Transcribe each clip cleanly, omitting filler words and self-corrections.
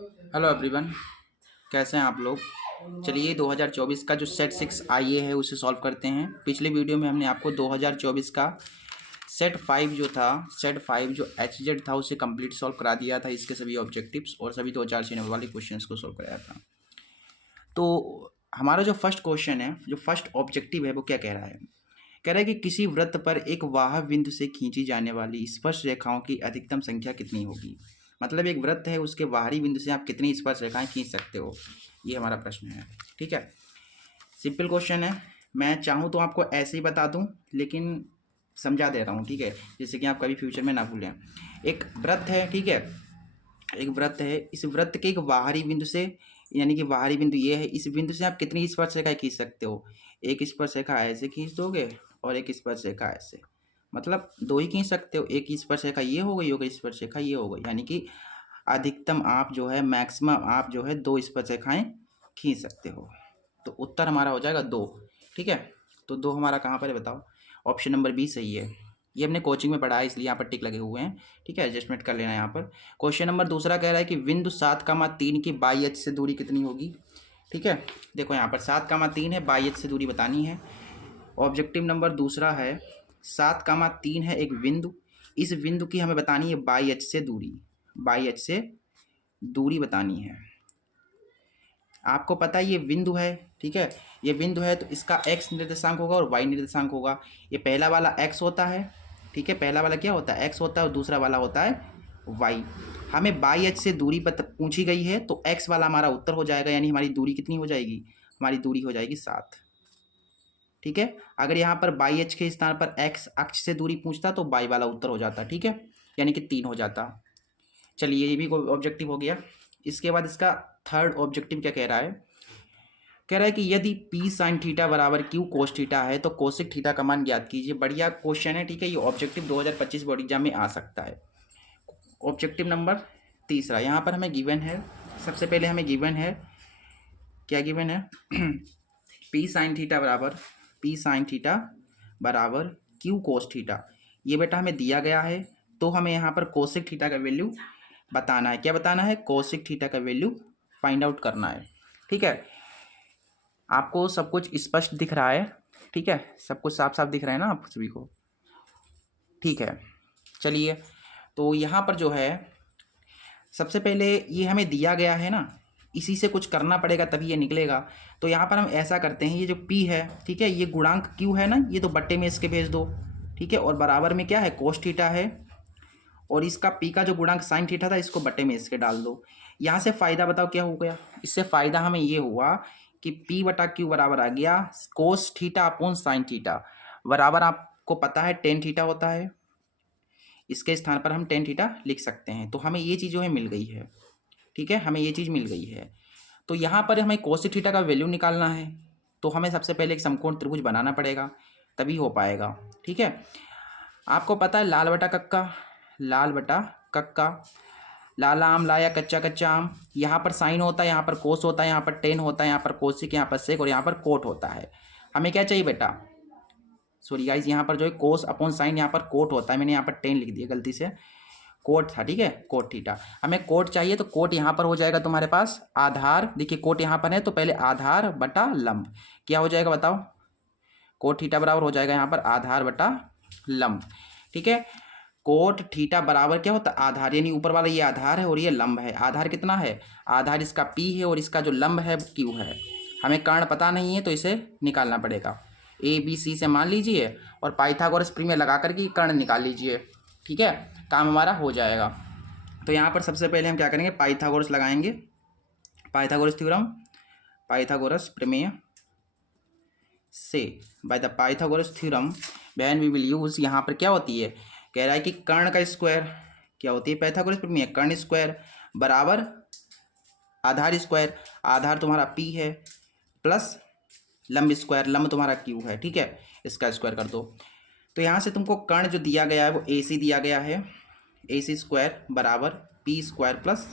Hello everyone, कैसे हैं आप लोग। चलिए 2024 का जो सेट 6 आईए है उसे सॉल्व करते हैं। पिछले वीडियो में हमने आपको 2024 का सेट 5 जो था, सेट 5 जो एचजेड था उसे कंप्लीट सॉल्व करा दिया था। इसके सभी ऑब्जेक्टिव्स और सभी 2-4 नंबर वाले क्वेश्चंस को सॉल्व कराया था। तो हमारा जो फर्स्ट क्वेश्चन है, जो फर्स्ट ऑब्जेक्टिव है, वो क्या कह रहा है। कह रहा है कि किसी वृत्त पर एक वाह बिंदु से खींची जाने वाली स्पर्श रेखाओं की अधिकतम संख्या कितनी होगी। मतलब एक वृत्त है, उसके बाहरी बिंदु से आप कितनी स्पर्श रेखाएं खींच सकते हो, ये हमारा प्रश्न है। ठीक है, सिंपल क्वेश्चन है। मैं चाहूँ तो आपको ऐसे ही बता दूँ, लेकिन समझा दे रहा हूँ, ठीक है, जिससे कि आप कभी फ्यूचर में ना भूलें। एक वृत्त है, ठीक है, एक वृत्त है। इस वृत्त के एक बाहरी बिंदु से, यानी कि बाहरी बिंदु ये है, इस बिंदु से आप कितनी स्पर्श रेखाएं खींच सकते हो। एक स्पर्श रेखा ऐसे खींच दोगे और एक स्पर्श रेखा ऐसे, मतलब दो ही खींच सकते हो। एक स्पर्श रेखा ये हो गई, एक स्पर्श रेखा ये हो गई, यानी कि अधिकतम आप जो है, मैक्सिमम आप जो है 2 स्पर्श रेखाएं खींच सकते हो। तो उत्तर हमारा हो जाएगा 2। ठीक है, तो 2 हमारा कहाँ पर है बताओ। ऑप्शन नंबर बी सही है। ये हमने कोचिंग में पढ़ा है, इसलिए यहाँ पर टिक लगे हुए हैं। ठीक है, एडजस्टमेंट कर लेना यहाँ पर। क्वेश्चन नंबर दूसरा कह रहा है कि बिंदु 7,3 की बाई एच से दूरी कितनी होगी। ठीक है, देखो यहाँ पर 7,3 है, बाई एच से दूरी बतानी है। ऑब्जेक्टिव नंबर दूसरा है 7,3 है एक बिंदु, इस बिंदु की हमें बतानी है बाई एच से दूरी, बाई एच से दूरी बतानी है। आपको पता है ये बिंदु है, ठीक है, ये बिंदु है, तो इसका एक्स निर्देशांक होगा और वाई निर्देशांक होगा। ये पहला वाला एक्स होता है, ठीक है, पहला वाला क्या होता है, एक्स होता है, और दूसरा वाला होता है वाई। हमें बाई एच से दूरी पूछी गई है, तो एक्स वाला हमारा उत्तर हो जाएगा, यानी हमारी दूरी कितनी हो जाएगी, हमारी दूरी हो जाएगी 7। ठीक है, अगर यहाँ पर बाई एच के स्थान पर एक्स अक्ष से दूरी पूछता तो बाई वाला उत्तर हो जाता, ठीक है, यानी कि 3 हो जाता। चलिए, ये भी ऑब्जेक्टिव हो गया। इसके बाद इसका थर्ड ऑब्जेक्टिव क्या कह रहा है। कह रहा है कि यदि पी साइन थीटा बराबर क्यू कोस थीटा है तो कोसिक थीटा का मान ज्ञात कीजिए। बढ़िया क्वेश्चन है, ठीक है, ये ऑब्जेक्टिव 2025 बोर्ड एग्जाम में आ सकता है। ऑब्जेक्टिव नंबर तीसरा, यहाँ पर हमें गिवन है, सबसे पहले हमें गिवन है, क्या गिवन है पी साइन थीटा बराबर क्यू कोस थीटा। ये बेटा हमें दिया गया है, तो हमें यहाँ पर कोसिक थीटा का वैल्यू बताना है। क्या बताना है, कोसिक थीटा का वैल्यू फाइंड आउट करना है। ठीक है, आपको सब कुछ स्पष्ट दिख रहा है, ठीक है, सब कुछ साफ साफ दिख रहा है ना आप सभी को। ठीक है, चलिए, तो यहाँ पर जो है सबसे पहले ये हमें दिया गया है ना, इसी से कुछ करना पड़ेगा तभी ये निकलेगा। तो यहाँ पर हम ऐसा करते हैं, ये जो P है, ठीक है, ये गुणांक Q है ना, ये तो बट्टे में इसके भेज दो। ठीक है, और बराबर में क्या है, कोस थीटा है, और इसका P का जो गुणांक साइन थीटा था, इसको बट्टे में इसके डाल दो। यहाँ से फ़ायदा बताओ क्या हो गया। इससे फ़ायदा हमें ये हुआ कि P बटा Q बराबर आ गया cos theta upon sine theta, बराबर आपको पता है टेन थीटा होता है, इसके स्थान पर हम टेन थीटा लिख सकते हैं। तो हमें ये चीज़ जो है मिल गई है, ठीक है, हमें ये चीज़ मिल गई है। तो यहाँ पर हमें कोसिक थीटा का वैल्यू निकालना है, तो हमें सबसे पहले एक समकोण त्रिभुज बनाना पड़ेगा, तभी हो पाएगा। ठीक है, आपको पता है लाल बटा कक्का, लाल बटा कक्का, लाला आम लाया कच्चा कच्चा आम। यहाँ पर साइन होता है, यहाँ पर कोस होता है, यहाँ पर टेन होता है, यहाँ पर कोसिक, यहाँ पर सेक, और यहाँ पर कोट होता है। हमें क्या चाहिए बेटा, सॉरी गाइस, यहाँ पर जो है कोस अपॉन साइन, यहाँ पर कोट होता है, मैंने यहाँ पर टेन लिख दिया गलती से, कोट था, ठीक है, कोट थीटा। हमें कोट चाहिए, तो कोट यहाँ पर हो जाएगा तुम्हारे पास आधार, देखिए कोट यहाँ पर है, तो पहले आधार बटा लंब, क्या हो जाएगा बताओ, कोट थीटा बराबर हो जाएगा यहाँ पर आधार बटा लंब। ठीक है, कोट थीटा बराबर क्या होता है, आधार, यानी ऊपर वाला ये आधार है और ये लंब है। आधार कितना है, आधार इसका P है और इसका जो लंब है Q है। हमें कर्ण पता नहीं है, तो इसे निकालना पड़ेगा। ABC से मान लीजिए और पाइथागोरस प्रमेय लगा करके कर्ण निकाल लीजिए। ठीक है, काम हमारा हो जाएगा। तो यहाँ पर सबसे पहले हम क्या करेंगे, पाइथागोरस लगाएंगे, पाइथागोरस थ्योरम, पाइथागोरस प्रमेय से, by the Pythagoras theorem when we will use, यहाँ पर क्या होती है, कह रहा है कि कर्ण का स्क्वायर क्या होती है, पाइथागोरस प्रमेय, कर्ण स्क्वायर बराबर आधार स्क्वायर, आधार तुम्हारा P है, प्लस लंब स्क्वायर, लंब तुम्हारा Q है। ठीक है, इसका स्क्वायर कर दो। तो यहाँ से तुमको कर्ण जो दिया गया है वो AC दिया गया है, AC स्क्वायर बराबर P square plus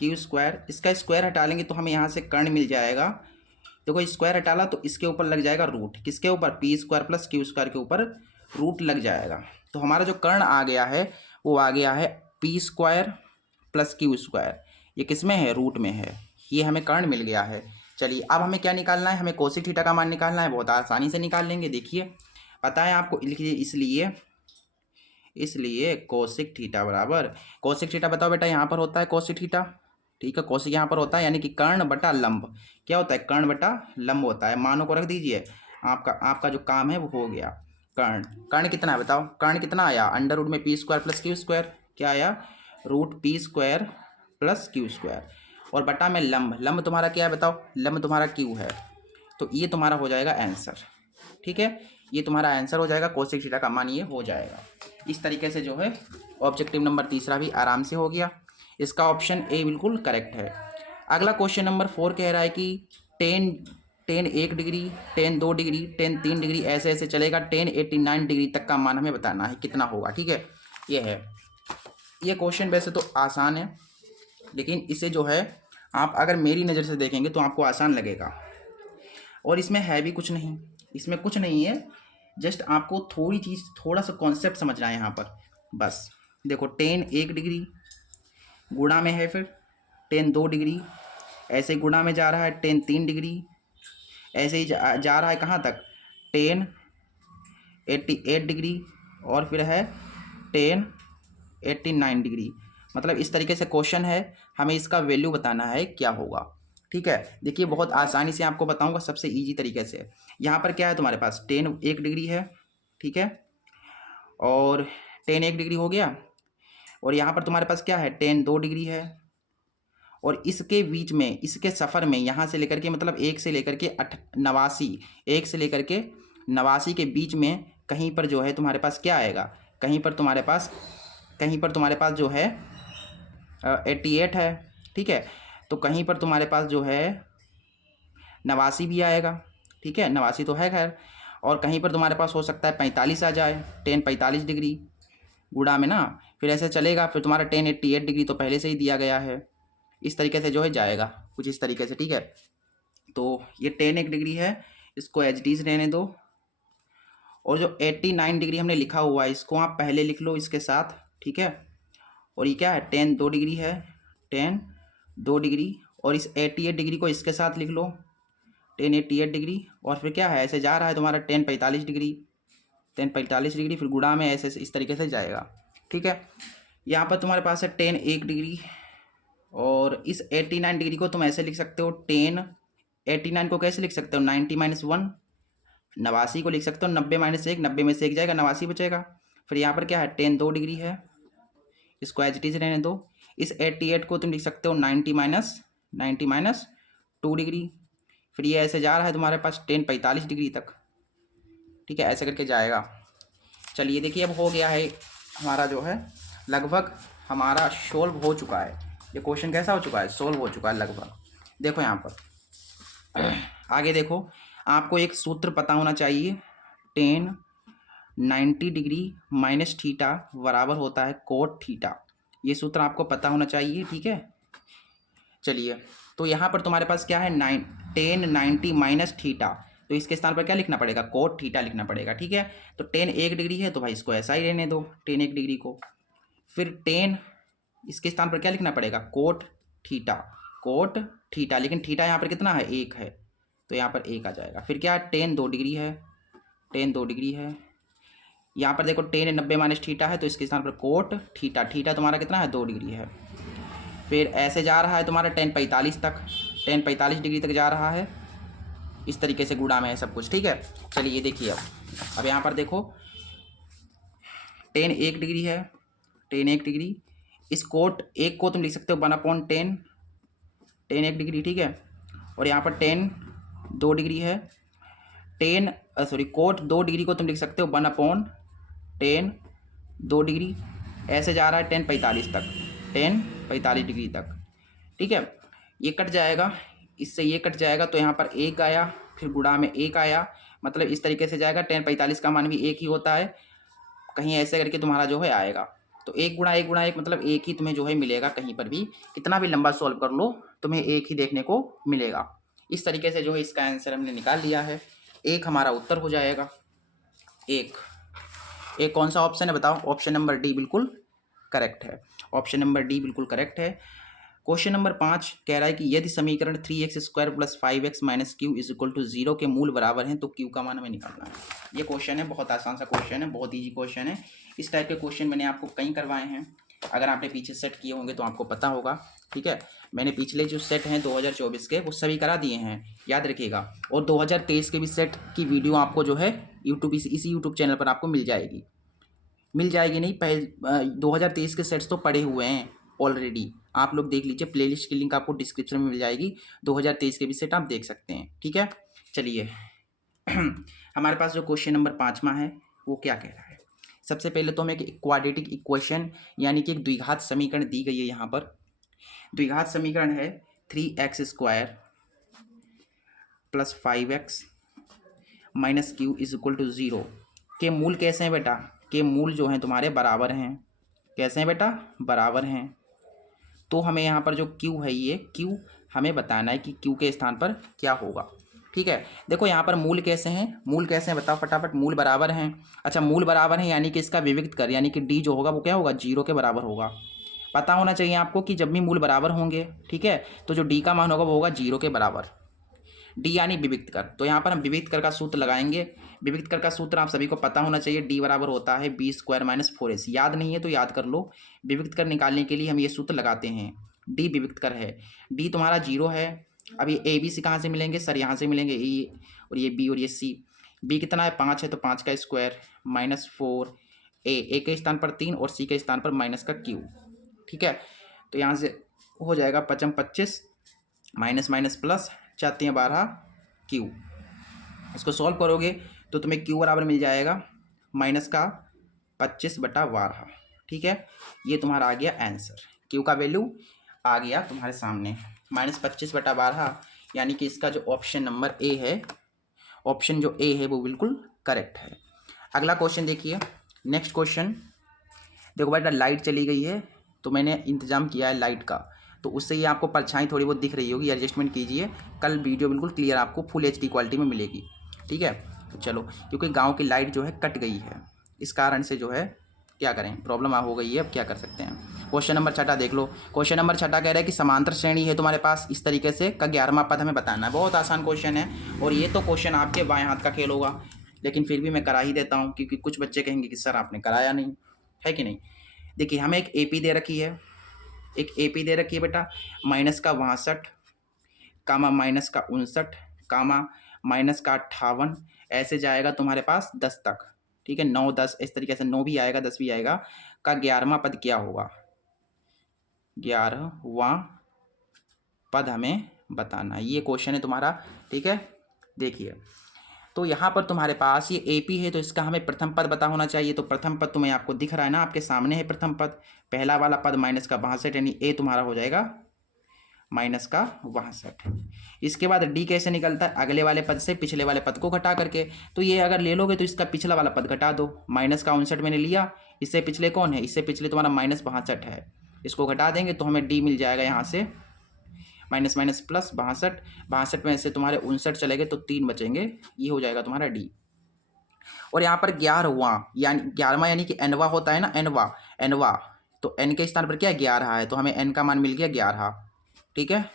Q square, इसका स्क्वायर हटा लेंगे तो हमें यहाँ से कर्ण मिल जाएगा। देखो स्क्वायर हटाला तो इसके ऊपर लग जाएगा रूट, किसके ऊपर, P square plus Q square के ऊपर रूट लग जाएगा। तो हमारा जो कर्ण आ गया है वो आ गया है P square plus Q square, ये किस में है, रूट में है। ये हमें कर्ण मिल गया है। चलिए अब हमें क्या निकालना है, हमें कोसेक थीटा का मान निकालना है। बहुत आसानी से निकाल लेंगे। देखिए पता है आपको, लिखिए इसलिए कोसेक थीटा बराबर, कोसेक थीटा बताओ बेटा, यहाँ पर होता है कोसेक थीटा, ठीक है। कोसेक यहाँ पर होता है, यानी कि कर्ण बटा लंब। क्या होता है, कर्ण बटा लंब होता है। मानों को रख दीजिए, आपका जो काम है वो हो गया। कर्ण कितना है बताओ, कर्ण कितना आया, अंडर रूट में P square plus Q square, क्या आया, root P square plus Q square, और बटा में लंब तुम्हारा क्या है बताओ, लंब तुम्हारा क्यू है। तो ये तुम्हारा हो जाएगा आंसर, ठीक है। ये तुम्हारा आंसर हो जाएगा, कोसेक थीटा का मान ये हो जाएगा। इस तरीके से जो है ऑब्जेक्टिव नंबर तीसरा भी आराम से हो गया। इसका ऑप्शन ए बिल्कुल करेक्ट है। अगला क्वेश्चन नंबर 4 कह रहा है कि ten 1 degree, ten 2 degree, ten 3 degree, ऐसे ऐसे चलेगा। टेन 89 डिग्री तक का मान हमें बताना है कितना होगा, ठीक है। ये है, ये क्वेश्चन वैसे तो आसान है, लेकिन इसे जो है आप अगर मेरी नज़र से देखेंगे तो आपको आसान लगेगा। और इसमें है भी कुछ नहीं, इसमें कुछ नहीं है, जस्ट आपको थोड़ा सा कॉन्सेप्ट समझना है यहाँ पर बस। देखो टेन 1 डिग्री गुणा में है, फिर टेन 2 डिग्री, ऐसे गुणा में जा रहा है टेन 3 डिग्री, ऐसे ही जा रहा है कहाँ तक, टेन 88 डिग्री, और फिर है टेन 89 डिग्री। मतलब इस तरीके से क्वेश्चन है, हमें इसका वैल्यू बताना है क्या होगा, ठीक है। देखिए बहुत आसानी से आपको बताऊंगा सबसे इजी तरीके से। यहाँ पर क्या है तुम्हारे पास, टेन 1 डिग्री है, ठीक है, और टेन 1 डिग्री हो गया, और यहाँ पर तुम्हारे पास क्या है, टेन 2 डिग्री है, और इसके बीच में, इसके सफ़र में, यहाँ से लेकर के मतलब 1 से लेकर के 89, 1 से लेकर के 89 के बीच में कहीं पर जो है तुम्हारे पास क्या आएगा, कहीं पर तुम्हारे पास जो है 88 है, ठीक है। तो कहीं पर तुम्हारे पास जो है 89 भी आएगा, ठीक है, 89 तो है खैर। और कहीं पर तुम्हारे पास हो सकता है 45 आ जाए, टेन 45 डिग्री गुणा में ना, फिर ऐसे चलेगा। फिर तुम्हारा टेन 88 डिग्री तो पहले से ही दिया गया है। इस तरीके से जो है जाएगा कुछ इस तरीके से, ठीक है। तो ये टेन 1 डिग्री है, इसको एच डी से रहने दो, और जो 89 डिग्री हमने लिखा हुआ है इसको आप पहले लिख लो इसके साथ, ठीक है। और ये क्या है, टेन 2 डिग्री है, टेन 2 डिग्री, और इस 88 डिग्री को इसके साथ लिख लो, टेन 88 डिग्री, और फिर क्या है, ऐसे जा रहा है तुम्हारा टेन 45 डिग्री, टेन 45 डिग्री, फिर गुणा में ऐसे इस तरीके से जाएगा, ठीक है। यहाँ पर तुम्हारे पास है टेन 1 डिग्री, और इस 89 डिग्री को तुम ऐसे लिख सकते हो, टेन 89 को कैसे लिख सकते हो, 90 - 1, 89 को लिख सकते हो 90 - 1, 90 में से 1 जाएगा, 89 बचेगा। फिर यहाँ पर क्या है, टेन 2 डिग्री है, इसको एच डी से रहने दो। इस 88 को तुम लिख सकते हो 90 - 2 डिग्री, फिर ये ऐसे जा रहा है तुम्हारे पास टेन 45 डिग्री तक, ठीक है, ऐसे करके जाएगा। चलिए देखिए अब हो गया है हमारा जो है, लगभग हमारा सोल्व हो चुका है। ये क्वेश्चन कैसा हो चुका है, सोल्व हो चुका है लगभग। देखो यहाँ पर आगे देखो, आपको एक सूत्र पता होना चाहिए, टेन 90 डिग्री माइनस थीटा बराबर होता है कोट थीटा। ये सूत्र आपको पता होना चाहिए, ठीक है। चलिए तो यहाँ पर तुम्हारे पास क्या है, टेन 90 माइनस थीटा, तो इसके स्थान पर क्या लिखना पड़ेगा, कोट थीटा लिखना पड़ेगा, ठीक है। तो टेन 1 डिग्री है तो भाई इसको ऐसा ही रहने दो, टेन 1 डिग्री को। फिर टेन, इसके स्थान पर क्या लिखना पड़ेगा, कोट थीटा, लेकिन थीटा यहाँ पर कितना है, 1 है, तो यहाँ पर 1 आ जाएगा। फिर क्या है, टेन 2 डिग्री है, टेन 2 डिग्री है। यहाँ पर देखो टेन 90 माइनस थीटा है, तो इसके स्थान पर कोट थीटा तुम्हारा कितना है, 2 डिग्री है। फिर ऐसे जा रहा है तुम्हारा टेन 45 तक, टेन 45 डिग्री तक जा रहा है, इस तरीके से गुणा में है सब कुछ, ठीक है। चलिए देखिए अब यहाँ पर देखो टेन 1 डिग्री है, टेन 1 डिग्री, इस कोट 1 को तुम लिख सकते हो 1/10, टेन 1 डिग्री, ठीक है। और यहाँ पर टेन 2 डिग्री है, कोट 2 डिग्री को तुम लिख सकते हो 1/10 2 डिग्री, ऐसे जा रहा है टेन 45 तक, टेन 45 डिग्री तक, ठीक है। ये कट जाएगा, इससे ये कट जाएगा, तो यहाँ पर 1 आया, फिर गुणा में 1 आया, मतलब इस तरीके से जाएगा। टेन 45 का मान भी 1 ही होता है, कहीं ऐसे करके तुम्हारा जो है आएगा। तो 1 × 1 × 1 मतलब 1 ही तुम्हें जो है मिलेगा, कहीं पर भी कितना भी लंबा सॉल्व कर लो तुम्हें 1 ही देखने को मिलेगा। इस तरीके से जो है इसका आंसर हमने निकाल लिया है, 1 हमारा उत्तर हो जाएगा। एक कौन सा ऑप्शन है बताओ, ऑप्शन नंबर डी बिल्कुल करेक्ट है, ऑप्शन नंबर डी बिल्कुल करेक्ट है। क्वेश्चन नंबर 5 कह रहा है कि यदि समीकरण 3x² + 5x - q = 0 के मूल बराबर हैं तो q का मान हमें निकालना है। ये क्वेश्चन है, बहुत आसान सा क्वेश्चन है, बहुत ईजी क्वेश्चन है। इस टाइप के क्वेश्चन मैंने आपको कई करवाए हैं, अगर आपने पीछे सेट किए होंगे तो आपको पता होगा। ठीक है, मैंने पिछले जो सेट हैं 2024 के वो सभी करा दिए हैं, याद रखिएगा। और 2023 के भी सेट की वीडियो आपको जो है यूट्यूब इसी यूट्यूब चैनल पर आपको मिल जाएगी नहीं, पहले 2023 के सेट्स तो पड़े हुए हैं ऑलरेडी, आप लोग देख लीजिए, प्लेलिस्ट की लिंक आपको डिस्क्रिप्शन में मिल जाएगी। 2023 के भी सेट आप देख सकते हैं। ठीक है, चलिए हमारे पास जो क्वेश्चन नंबर 5वां है वो क्या कह रहा है। सबसे पहले तो हमें एक क्वाड्रेटिक इक्वेशन यानी कि एक द्विघात समीकरण दी गई है। यहाँ पर द्विघात समीकरण है 3x² + 5x - q = 0 के मूल कैसे हैं बेटा, के मूल जो हैं तुम्हारे बराबर हैं। कैसे हैं बेटा, बराबर हैं। तो हमें यहाँ पर जो q है, ये q हमें बताना है कि q के स्थान पर क्या होगा। ठीक है, देखो यहाँ पर मूल कैसे हैं, मूल कैसे हैं बताओ फटाफट। मूल बराबर हैं, अच्छा मूल बराबर हैं यानी कि इसका विविक्त कर, यानी कि d जो होगा वो क्या होगा, 0 के बराबर होगा। पता होना चाहिए आपको कि जब भी मूल बराबर होंगे, ठीक है, तो जो d का मान होगा वो होगा 0 के बराबर। डी यानी विविक्त कर, तो यहाँ पर हम विविक्त कर का सूत्र लगाएंगे। विविक्त कर का सूत्र आप सभी को पता होना चाहिए, डी बराबर होता है b² - 4ac। याद नहीं है तो याद कर लो। विविक्त कर निकालने के लिए हम ये सूत्र लगाते हैं, डी विविक्त कर है, डी तुम्हारा 0 है। अब ये ए बी सी कहाँ से मिलेंगे सर, यहाँ से मिलेंगे, ए और ये बी और ये सी। बी कितना है, 5 है, तो 5 का स्क्वायर -4, ए के स्थान पर 3 और सी के स्थान पर माइनस का क्यू। ठीक है, तो यहाँ से हो जाएगा 5 × 25 माइनस माइनस प्लस 4 × 12 क्यू। इसको सॉल्व करोगे तो तुम्हें क्यू बराबर मिल जाएगा -25/12। ठीक है, ये तुम्हारा आ गया आंसर, क्यू का वैल्यू आ गया तुम्हारे सामने -25/12, यानी कि इसका जो ऑप्शन नंबर ए है, ऑप्शन जो ए है वो बिल्कुल करेक्ट है। अगला क्वेश्चन देखिए, नेक्स्ट क्वेश्चन। देखो बेटा लाइट चली गई है तो मैंने इंतजाम किया है लाइट का, तो उससे ये आपको परछाई थोड़ी बहुत दिख रही होगी, एडजस्टमेंट कीजिए। कल वीडियो बिल्कुल क्लियर आपको फुल HD क्वालिटी में मिलेगी। ठीक है, तो चलो, क्योंकि गांव की लाइट जो है कट गई है, इस कारण से जो है क्या करें, प्रॉब्लम हो गई है, अब क्या कर सकते हैं। क्वेश्चन नंबर 6 देख लो। क्वेश्चन नंबर 6 कह रहा है कि समांतर श्रेणी है तुम्हारे पास इस तरीके से का 11वां पद हमें बताना है। बहुत आसान क्वेश्चन है, और ये तो क्वेश्चन आपके बाएं हाथ का खेल होगा, लेकिन फिर भी मैं करा ही देता हूँ, क्योंकि कुछ बच्चे कहेंगे कि सर आपने कराया नहीं, है कि नहीं। देखिए हमें एक AP दे रखी है, एक AP दे रखी है बेटा, -62, -59, -58, ऐसे जाएगा तुम्हारे पास 10 तक। ठीक है, 9, 10 इस तरीके से, 9 भी आएगा 10 भी आएगा, का 11वां पद क्या होगा, 11वां पद हमें बताना है। ये क्वेश्चन है तुम्हारा। ठीक है, देखिए तो यहाँ पर तुम्हारे पास ये AP है, तो इसका हमें प्रथम पद पता होना चाहिए। तो प्रथम पद तुम्हें आपको दिख रहा है ना, आपके सामने है प्रथम पद, पहला वाला पद -62, यानी A तुम्हारा हो जाएगा -62। इसके बाद D कैसे निकलता है, अगले वाले पद से पिछले वाले पद को घटा करके। तो ये अगर ले लोगे तो इसका पिछला वाला पद घटा दो, -59 मैंने लिया, इससे पिछले कौन है, इससे पिछले तुम्हारा -62 है, इसको घटा देंगे तो हमें D मिल जाएगा यहाँ से माइनस माइनस प्लस 62 में से तुम्हारे 59 चले गए तो 3 बचेंगे, ये हो जाएगा तुम्हारा D। और यहाँ पर 11वां यानी कि nवा होता है ना, nवा, तो n के स्थान पर क्या है 11 है, तो हमें n का मान मिल गया 11। ठीक है,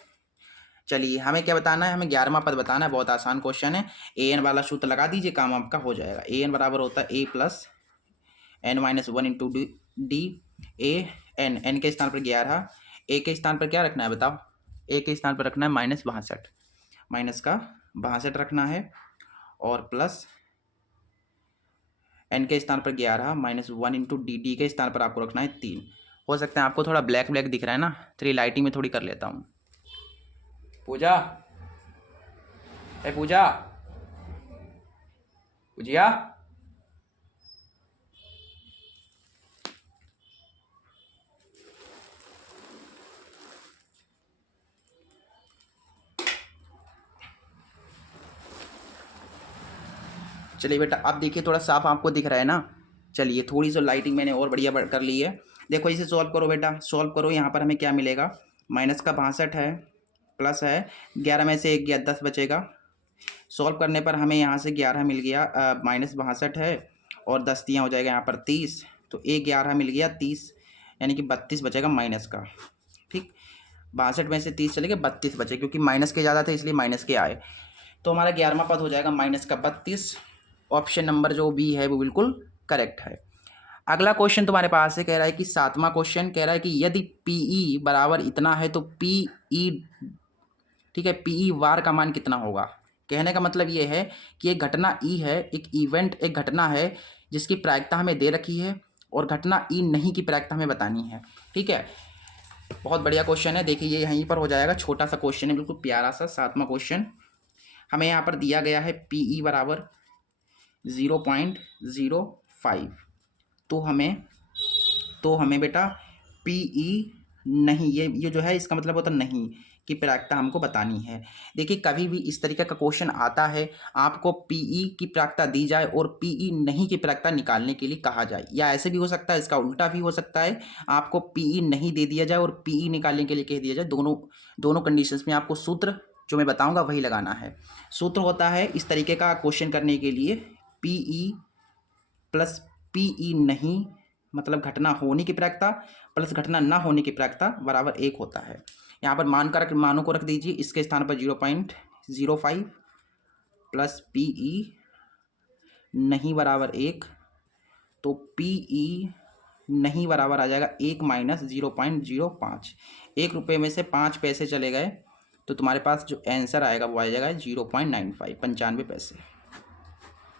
चलिए हमें क्या बताना है, हमें 11वां पद बताना है। बहुत आसान क्वेश्चन है, an वाला सूत्र लगा दीजिए, काम आपका हो जाएगा। an बराबर होता है a + n - 1 × d, n के स्थान पर 11, a के स्थान पर क्या रखना है बताओ, a के स्थान पर रखना है -62 रखना है, और प्लस n के स्थान पर 11 - 1 × d के स्थान पर आपको रखना है 3। हो सकता है आपको थोड़ा ब्लैक दिख रहा है ना, चलिए लाइटिंग में थोड़ी कर लेता हूँ। पूजा, पूजिया, चलिए बेटा अब देखिए थोड़ा साफ आपको दिख रहा है ना। चलिए थोड़ी सी लाइटिंग मैंने और बढ़िया कर ली है। देखो इसे सॉल्व करो बेटा, सॉल्व करो। यहाँ पर हमें क्या मिलेगा, -62 है, प्लस है 11 में से 1 गया 10 बचेगा। सॉल्व करने पर हमें यहाँ से 11 मिल गया, -62 है और 10 दिया हो जाएगा यहाँ पर 30, तो 11 मिल गया 30, यानी कि 32 बचेगा माइनस का। ठीक, 62 में से 30 चले गए, 32 बचे, क्योंकि माइनस के ज़्यादा थे इसलिए माइनस के आए। तो हमारा 11वां पद हो जाएगा माइनस का 32। ऑप्शन नंबर जो बी है वो बिल्कुल करेक्ट है। अगला क्वेश्चन तुम्हारे पास है, कह रहा है कि 7वां क्वेश्चन कह रहा है कि यदि पीई बराबर इतना है तो पीई, ठीक है, पीई वार का मान कितना होगा। कहने का मतलब ये है कि एक घटना ई है, एक इवेंट, एक घटना है जिसकी प्रायिकता हमें दे रखी है और घटना ई नहीं की प्रायिकता हमें बतानी है। ठीक है, बहुत बढ़िया क्वेश्चन है। देखिए ये यहीं पर हो जाएगा, छोटा सा क्वेश्चन है, बिल्कुल प्यारा सा 7वां क्वेश्चन। हमें यहाँ पर दिया गया है पीई बराबर 0.05। तो हमें बेटा पीई नहीं, ये जो है इसका मतलब होता नहीं की प्रायिकता हमको बतानी है। देखिए कभी भी इस तरीके का क्वेश्चन आता है, आपको पीई की प्रायिकता दी जाए और पीई नहीं की प्रायिकता निकालने के लिए कहा जाए, या ऐसे भी हो सकता है, इसका उल्टा भी हो सकता है, आपको पीई नहीं दे दिया जाए और पीई निकालने के लिए कह दिया जाए। दोनों कंडीशंस में आपको सूत्र जो मैं बताऊंगा वही लगाना है। सूत्र होता है इस तरीके का क्वेश्चन करने के लिए, पीई प्लस पीई नहीं, मतलब घटना होने की प्रायिकता प्लस घटना ना होने की प्रायिकता बराबर 1 होता है। यहाँ पर मानों को रख दीजिए, इसके स्थान पर 0.05 प्लस पीई नहीं बराबर 1, तो पीई नहीं बराबर आ जाएगा 1 माइनस 0.05। 1 रुपये में से 5 पैसे चले गए तो तुम्हारे पास जो आंसर आएगा वो आ जाएगा 0.95, 95 पैसे।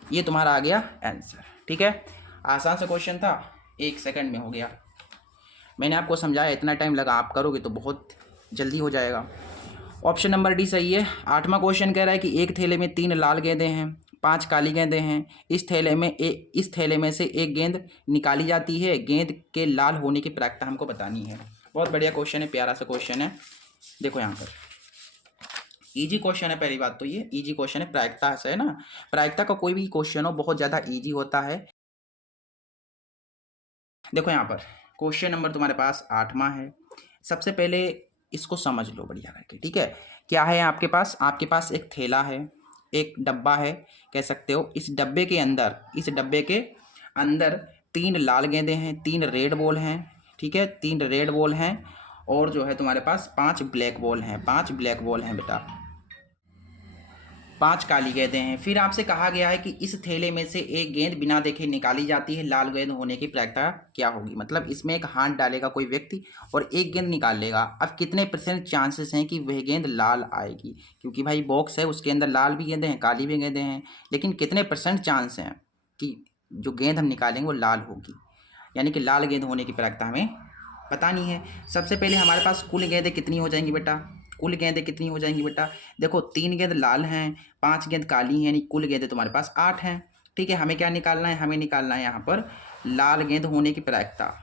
ये तुम्हारा आ गया आंसर। ठीक है, आसान सा क्वेश्चन था, 1 सेकंड में हो गया। मैंने आपको समझाया, इतना टाइम लगा, आप करोगे तो बहुत जल्दी हो जाएगा। ऑप्शन नंबर डी सही है। 8वां क्वेश्चन कह रहा है कि एक थैले में 3 लाल गेंदें हैं, 5 काली गेंदें हैं। इस थैले में से एक गेंद निकाली जाती है, गेंद के लाल होने की प्रायिकता हमको बतानी है। बहुत बढ़िया क्वेश्चन है, प्यारा सा क्वेश्चन है। देखो यहाँ पर इजी क्वेश्चन है, पहली बात तो ये इजी क्वेश्चन है, प्रायिकता से है ना। प्रायिकता का कोई भी क्वेश्चन हो बहुत ज़्यादा इजी होता है। देखो यहाँ पर क्वेश्चन नंबर तुम्हारे पास 8वां है। सबसे पहले इसको समझ लो बढ़िया करके। ठीक है, क्या है आपके पास एक थैला है, एक डब्बा है कह सकते हो। इस डब्बे के अंदर 3 लाल गेंदें हैं, 3 रेड बॉल हैं। ठीक है, 3 रेड बॉल हैं और जो है तुम्हारे पास 5 ब्लैक बॉल हैं, 5 ब्लैक बॉल हैं बेटा, 5 काली गेंदें हैं। फिर आपसे कहा गया है कि इस थैले में से एक गेंद बिना देखे निकाली जाती है, लाल गेंद होने की प्रायिकता क्या होगी। मतलब इसमें एक हाथ डालेगा कोई व्यक्ति और एक गेंद निकाल लेगा। अब कितने % चांसेस हैं कि वह गेंद लाल आएगी, क्योंकि भाई बॉक्स है उसके अंदर लाल भी गेंदें हैं, काली भी गेंदें हैं, लेकिन कितने % चांस हैं कि जो गेंद हम निकालेंगे वो लाल होगी, यानी कि लाल गेंद होने की प्रायिकता हमें बतानी है। सबसे पहले हमारे पास कुल गेंदें कितनी हो जाएंगी बेटा, कुल गेंदें कितनी हो जाएंगी बेटा। देखो 3 गेंद लाल हैं, 5 गेंद काली हैं, यानी कुल गेंदें तुम्हारे पास 8 हैं। ठीक है, हमें क्या निकालना है, हमें निकालना है यहाँ पर लाल गेंद होने की प्रायिकता,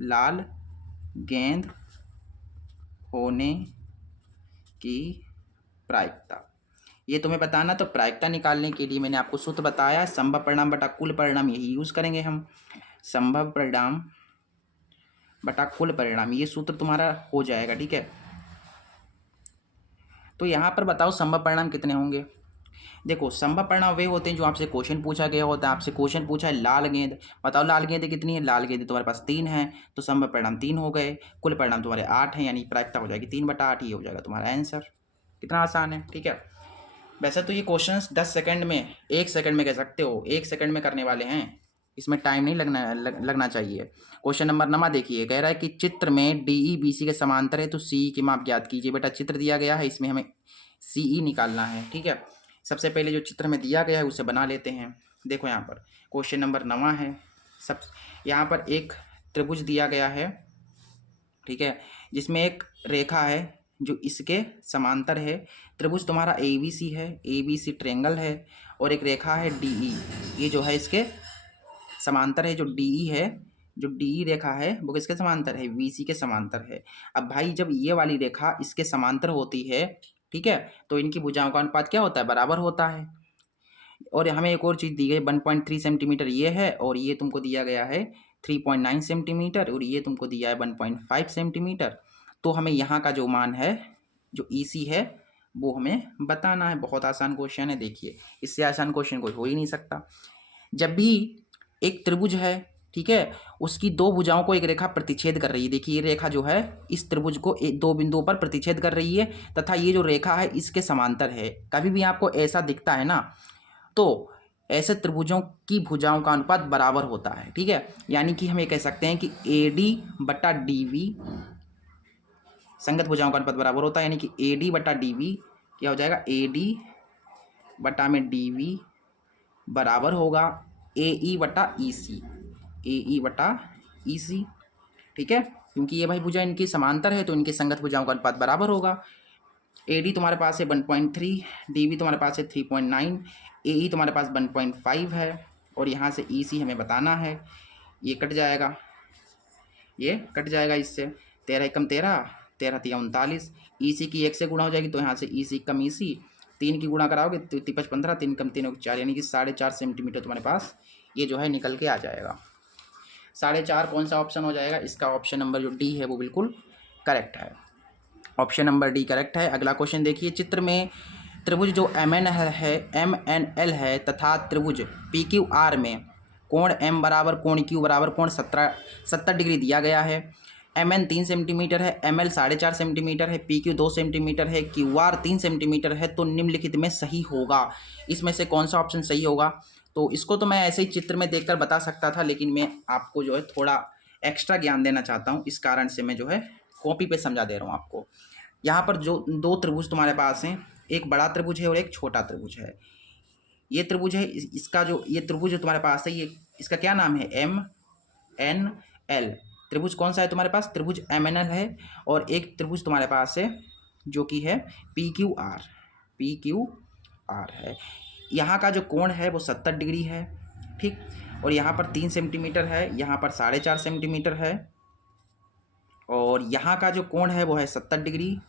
लाल गेंद होने की प्रायिकता ये तुम्हें बताना। तो प्रायिकता निकालने के लिए मैंने आपको सूत्र बताया, संभव परिणाम बटा कुल परिणाम, यही यूज़ करेंगे हम। संभव परिणाम बटा कुल परिणाम, ये सूत्र तुम्हारा हो जाएगा। ठीक है, तो यहाँ पर बताओ संभव परिणाम कितने होंगे। देखो संभव परिणाम वे होते हैं जो आपसे क्वेश्चन पूछा गया होता है। आपसे क्वेश्चन पूछा है लाल गेंद, बताओ लाल गेंदें कितनी है, लाल गेंदें तुम्हारे पास 3 हैं, तो संभव परिणाम 3 हो गए। कुल परिणाम तुम्हारे 8 हैं, यानी प्रायिकता हो जाएगी 3/8, ये हो जाएगा तुम्हारा आंसर। कितना आसान है। ठीक है, वैसे तो ये क्वेश्चन 10 सेकंड में, 1 सेकंड में कह सकते हो, 1 सेकंड में करने वाले हैं, इसमें टाइम नहीं लगना चाहिए। क्वेश्चन नंबर 9 देखिए, कह रहा है कि चित्र में डीई बीसी के समांतर है तो सीई की माप ज्ञात कीजिए। बेटा चित्र दिया गया है, इसमें हमें सीई निकालना है। ठीक है, सबसे पहले जो चित्र में दिया गया है उसे बना लेते हैं। देखो यहाँ पर क्वेश्चन नंबर 9 है। सब यहाँ पर एक त्रिभुज दिया गया है, ठीक है, जिसमें एक रेखा है जो इसके समांतर है। त्रिभुज तुम्हारा ABC है, ABC ट्रेंगल है, और एक रेखा है DE, ये जो है इसके समांतर है। जो DE है, जो DE रेखा है वो किसके समांतर है, BC के समांतर है। अब भाई जब ये वाली रेखा इसके समांतर होती है, ठीक है, तो इनकी भुजाओं का अनुपात क्या होता है, बराबर होता है। और हमें एक और चीज़ दी गई 1.3 सेंटीमीटर ये है, और ये तुमको दिया गया है 3.9 सेंटीमीटर, और ये तुमको दिया है 1.5 सेंटीमीटर। तो हमें यहाँ का जो मान है, जो EC है, वो हमें बताना है। बहुत आसान क्वेश्चन है, देखिए इससे आसान क्वेश्चन कोई हो ही नहीं सकता। जब भी एक त्रिभुज है, ठीक है, उसकी दो भुजाओं को एक रेखा प्रतिच्छेद कर रही है। देखिए ये रेखा जो है इस त्रिभुज को दो बिंदुओं पर प्रतिच्छेद कर रही है तथा ये जो रेखा है इसके समांतर है। कभी भी आपको ऐसा दिखता है ना, तो ऐसे त्रिभुजों की भुजाओं का अनुपात बराबर होता है। ठीक है, यानी कि हम ये कह सकते हैं कि AD/DV संगत भुजाओं का अनुपात बराबर होता है, यानी कि AD/DV क्या हो जाएगा, AD/DV बराबर होगा AE/EC, AE/EC। ठीक है, क्योंकि ये भाई भुजा इनकी समांतर है तो इनकी संगत भुजाओं का अनुपात बराबर होगा। AD तुम्हारे पास है 1.3, DV तुम्हारे पास है 3.9, AE तुम्हारे पास 1.5 है और यहाँ से EC हमें बताना है। ये कट जाएगा, ये कट जाएगा इससे, 13 एकम 13, 13 तिया 39, EC की 1 से गुणा हो जाएगी तो यहाँ से EC कम EC, 3 की गुणा कराओगे तो 5 15, 3 कम 3 4, यानी कि 4.5 सेंटीमीटर तुम्हारे पास ये जो है निकल के आ जाएगा। 4.5 कौन सा ऑप्शन हो जाएगा, इसका ऑप्शन नंबर जो डी है वो बिल्कुल करेक्ट है, ऑप्शन नंबर डी करेक्ट है। अगला क्वेश्चन देखिए, चित्र में त्रिभुज जो MNL है तथा त्रिभुज PQR में कोण M बराबर कोण Q बराबर कोण 70 डिग्री दिया गया है। MN 3 सेंटीमीटर है, ML 4.5 सेंटीमीटर है, PQ 2 सेंटीमीटर है, QR 3 सेंटीमीटर है, तो निम्नलिखित में सही होगा। इसमें से कौन सा ऑप्शन सही होगा? तो इसको तो मैं ऐसे ही चित्र में देखकर बता सकता था, लेकिन मैं आपको जो है थोड़ा एक्स्ट्रा ज्ञान देना चाहता हूँ, इस कारण से मैं जो है कॉपी पे समझा दे रहा हूँ आपको। यहाँ पर जो दो त्रिभुज तुम्हारे पास हैं, एक बड़ा त्रिभुज है और एक छोटा त्रिभुज है। ये त्रिभुज है, इसका जो ये त्रिभुज जो तुम्हारे पास है, ये इसका क्या नाम है, MNL। त्रिभुज कौन सा है तुम्हारे पास, त्रिभुज MNL है। और एक त्रिभुज तुम्हारे पास है जो कि है PQR है। यहाँ का जो कोण है वो 70 डिग्री है, ठीक, और यहाँ पर 3 सेंटीमीटर है, यहाँ पर 4.5 सेंटीमीटर है, और यहाँ का जो कोण है वो है 70 डिग्री,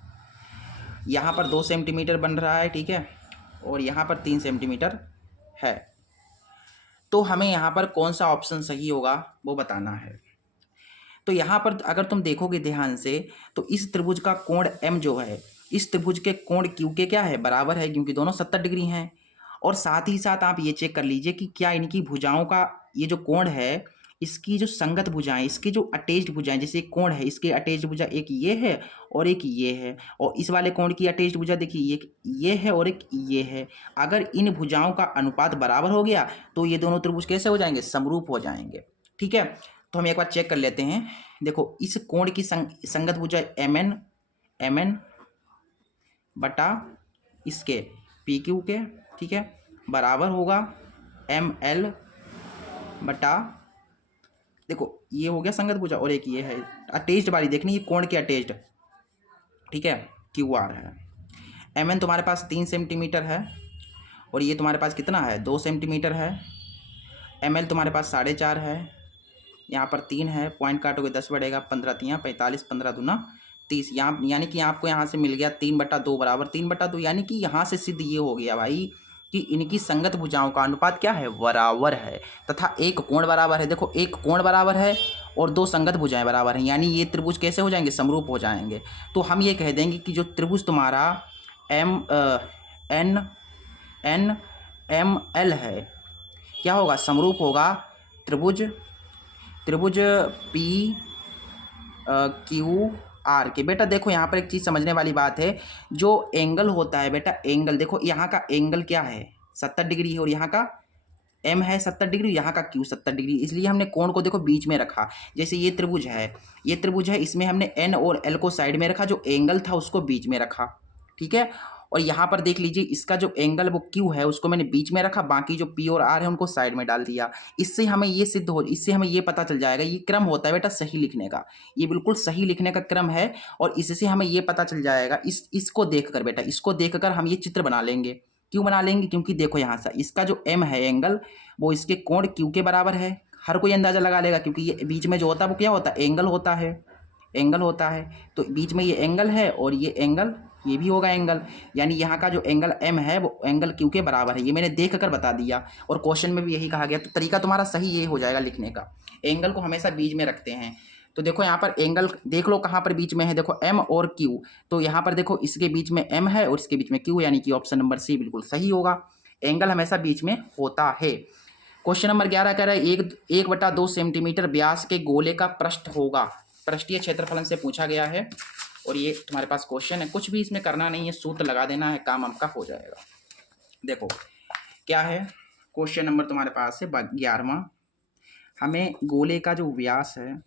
यहाँ पर 2 सेंटीमीटर बन रहा है, ठीक है, और यहाँ पर 3 सेंटीमीटर है। तो हमें यहाँ पर कौन सा ऑप्शन सही होगा वो बताना है। तो यहाँ पर अगर तुम देखोगे ध्यान से तो इस त्रिभुज का कोण M जो है इस त्रिभुज के कोण Q के क्या है, बराबर है, क्योंकि दोनों 70 डिग्री हैं। और साथ ही साथ आप ये चेक कर लीजिए कि क्या इनकी भुजाओं का ये जो कोण है, इसकी जो संगत भुजाएं, इसकी जो अटैच्ड भुजाएं, जैसे एक कोण है इसकी अटैच्ड भुजा एक ये है और एक ये है, और इस वाले कोण की अटैच्ड भुजा देखिए ये है और एक ये है। अगर इन भुजाओं का अनुपात बराबर हो गया तो ये दोनों त्रिभुज कैसे हो जाएंगे, समरूप हो जाएंगे। ठीक है, तो हम एक बार चेक कर लेते हैं। देखो इस कोण की संगत भुजा MN बटा इसके PQ के, ठीक है, बराबर होगा ML बटा, देखो ये हो गया संगत भुजा और एक ये है अटैच्ड वाली, देखनी ये कोण के अटैच्ड, ठीक है, QR है। MN तुम्हारे पास 3 सेंटीमीटर है और ये तुम्हारे पास कितना है, 2 सेंटीमीटर है। ML तुम्हारे पास 4.5 है, यहाँ पर 3 है, पॉइंट काटोगे 10 बढ़ेगा, 15 तियाँ 45, 15 दूना 30, यहाँ यानी कि आपको यहाँ से मिल गया 3/2 बराबर 3/2, यानी कि यहाँ से सिद्ध ये हो गया भाई कि इनकी संगत भुजाओं का अनुपात क्या है, बराबर है, तथा एक कोण बराबर है। देखो एक कोण बराबर है और दो संगत भुजाएं बराबर हैं, यानी ये त्रिभुज कैसे हो जाएंगे, समरूप हो जाएंगे। तो हम ये कह देंगे कि जो त्रिभुज तुम्हारा ML है क्या होगा, समरूप होगा त्रिभुज PQR के। बेटा देखो यहाँ पर एक चीज़ समझने वाली बात है, जो एंगल होता है बेटा, एंगल देखो यहाँ का एंगल क्या है, 70 डिग्री है, और यहाँ का M है 70 डिग्री, यहाँ का Q 70 डिग्री, इसलिए हमने कोण को देखो बीच में रखा। जैसे ये त्रिभुज है, इसमें हमने N और L को साइड में रखा, जो एंगल था उसको बीच में रखा, ठीक है। और यहाँ पर देख लीजिए इसका जो एंगल वो Q है उसको मैंने बीच में रखा, बाकी जो P और R है उनको साइड में डाल दिया। इससे हमें ये पता चल जाएगा, ये क्रम होता है बेटा सही लिखने का, ये बिल्कुल सही लिखने का क्रम है, और इससे हमें ये पता चल जाएगा, इसको देखकर बेटा, इसको देखकर हम ये चित्र बना लेंगे। क्यों बना लेंगे, क्योंकि देखो यहाँ से इसका जो M है एंगल, वो इसके कोण Q के बराबर है, हर कोई अंदाज़ा लगा लेगा, क्योंकि ये बीच में जो होता है वो क्या होता है, एंगल होता है। तो बीच में ये एंगल है और ये एंगल, ये भी होगा एंगल, यानी यहाँ का जो एंगल M है वो एंगल Q के बराबर है। ये मैंने देख कर बता दिया और क्वेश्चन में भी यही कहा गया, तो तरीका तुम्हारा सही ये हो जाएगा लिखने का। एंगल को हमेशा बीच में रखते हैं। तो देखो यहाँ पर एंगल देख लो कहाँ पर बीच में है, देखो M और Q, तो यहाँ पर देखो इसके बीच में M है और इसके बीच में Q, यानी कि ऑप्शन नंबर C बिल्कुल सही होगा। एंगल हमेशा बीच में होता है। क्वेश्चन नंबर 11 कह रहा है 1/2 सेंटीमीटर व्यास के गोले का पृष्ठ होगा। पृष्ठीय क्षेत्रफलन से पूछा गया है और ये तुम्हारे पास क्वेश्चन है। कुछ भी इसमें करना नहीं है, सूत्र लगा देना है, काम आपका हो जाएगा। देखो क्या है क्वेश्चन नंबर तुम्हारे पास है 11वां। हमें गोले का जो व्यास है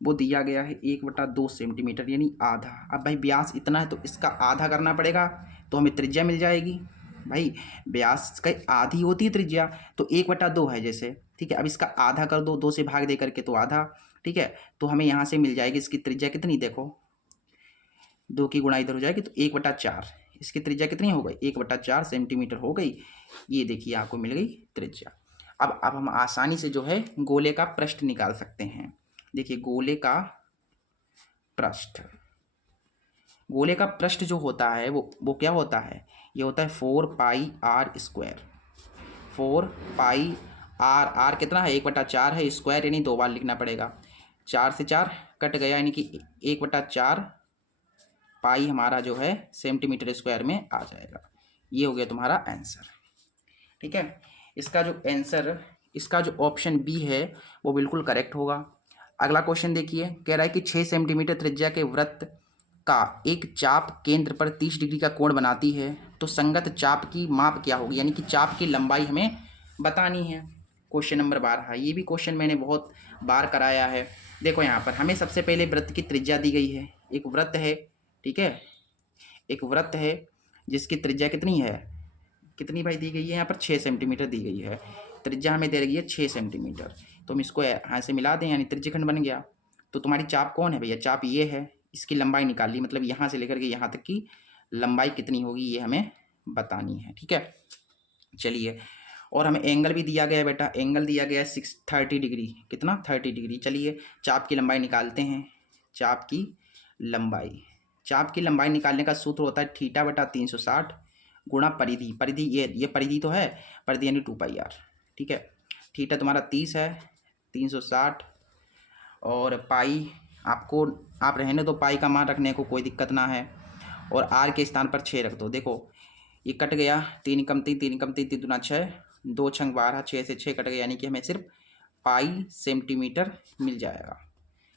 वो दिया गया है 1/2 सेंटीमीटर यानी आधा। अब भाई व्यास इतना है तो इसका आधा करना पड़ेगा तो हमें त्रिज्या मिल जाएगी। भाई व्यास का आधी होती है त्रिज्या, तो 1/2 है जैसे, ठीक है। अब इसका आधा कर दो, 2 से भाग दे करके तो आधा, ठीक है। तो हमें यहाँ से मिल जाएगी इसकी त्रिज्या कितनी, देखो 2 की गुणा इधर हो जाएगी तो 1/4। इसकी त्रिज्या कितनी हो गई, 1/4 सेंटीमीटर हो गई। ये देखिए आपको मिल गई त्रिज्या। अब हम आसानी से जो है गोले का पृष्ठ निकाल सकते हैं। देखिए गोले का पृष्ठ, गोले का पृष्ठ जो होता है वो क्या होता है, ये होता है 4πr²। 4πr कितना है, 1/4 है, स्क्वायर यानी 2 बार लिखना पड़ेगा। 4 से 4 कट गया यानी कि 1/4 पाई हमारा जो है सेंटीमीटर स्क्वायर में आ जाएगा। ये हो गया तुम्हारा आंसर, ठीक है। इसका जो आंसर, इसका जो ऑप्शन बी है वो बिल्कुल करेक्ट होगा। अगला क्वेश्चन देखिए, कह रहा है कि 6 सेंटीमीटर त्रिज्या के वृत्त का एक चाप केंद्र पर 30 डिग्री का कोण बनाती है, तो संगत चाप की माप क्या होगी, यानी कि चाप की लंबाई हमें बतानी है। क्वेश्चन नंबर 12, ये भी क्वेश्चन मैंने बहुत बार कराया है। देखो यहाँ पर हमें सबसे पहले वृत्त की त्रिज्या दी गई है। एक वृत्त है, ठीक है, एक वृत्त है जिसकी त्रिज्या कितनी है, कितनी भाई दी गई है, यहाँ पर 6 सेंटीमीटर दी गई है। त्रिज्या हमें दे रही है 6 सेंटीमीटर, तो हम इसको यहाँ से मिला दें यानी त्रिज्यखंड बन गया। तो तुम्हारी चाप कौन है भैया, चाप ये है, इसकी लंबाई निकाल ली, मतलब यहाँ से लेकर के यहाँ तक की लंबाई कितनी होगी ये हमें बतानी है, ठीक है। चलिए, और हमें एंगल भी दिया गया है बेटा, एंगल दिया गया है 30 डिग्री, कितना 30 डिग्री। चलिए चाप की लंबाई निकालते हैं। चाप की लंबाई, चाप की लंबाई निकालने का सूत्र होता है θ/360 गुणा परिधि। परिधि ये परिधि तो है, परिधि यानी 2πr, ठीक है। थीटा तुम्हारा 30 है, 360 और पाई आपको आप रहने दो, पाई का मान रखने को कोई दिक्कत ना है, और आर के स्थान पर 6 रख दो। देखो ये कट गया, 3 कम 3, 3 कम 3, 3 दूना 6, 2 छंग 12, 6 से 6 कट गया, यानी कि हमें सिर्फ पाई सेंटीमीटर मिल जाएगा,